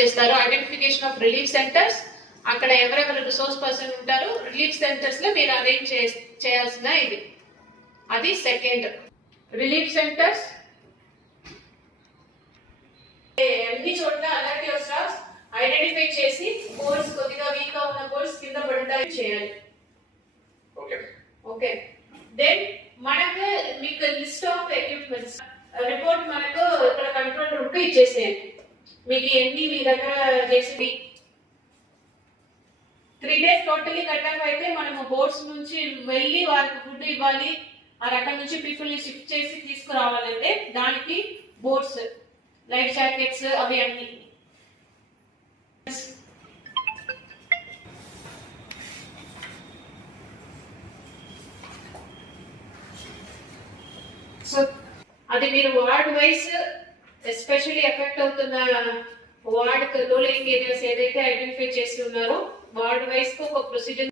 చేస్తారు. Identification of relief centres, అక్కడ ఎవరెవరు రిసోర్స్ పర్సన్ ఉంటారు రిలీఫ్ సెంటర్స్ లో మీరు అరేంజ్ చేయాల్సిన ఇది. అది సెకండ్. రిలీఫ్ సెంటర్స్ అన్ని చోట్ల అలర్ట్ యువర్ స్టాఫ్ ఐడెంటిఫై చేసి బోర్డ్స్ కొద్దిగా వీక్ గా ఉన్న బోర్డ్స్ కింద పడడానికి చేయాలి. ఓకే. దెన్ మనకు మీకు లిస్ట్ ఆఫ్ ఎక్విప్మెంట్స్ రిపోర్ట్ మనకు ఇక్కడ కంట్రోల్ రూమ్ కు ఇచ్చేసేయండి. మీకు ఎన్ని మీ దగ్గర చేసి 3 days టోటలీ కట్ ఆఫ్ అయితే మనము బోర్డ్స్ నుంచి వెళ్ళి వారికి ఫుడ్ ఇవ్వాలి, అక్కడ నుంచి పీపుల్ ని షిఫ్ట్ చేసి తీసుకురావాలంటే దానికి బోర్డ్స్, లైఫ్ జాకెట్స్ అవి అన్ని. సో అది మీరు వార్డ్ వైస్ ఎస్పెషల్లీ ఎఫెక్ట్ అవుతున్న వార్డ్ రూలింగ్ ఏరియాస్ ఏదైతే ఐడెంటిఫై చేసి ఉన్నారో వార్డ్ వైస్ కు ఒక ప్రొసీజర్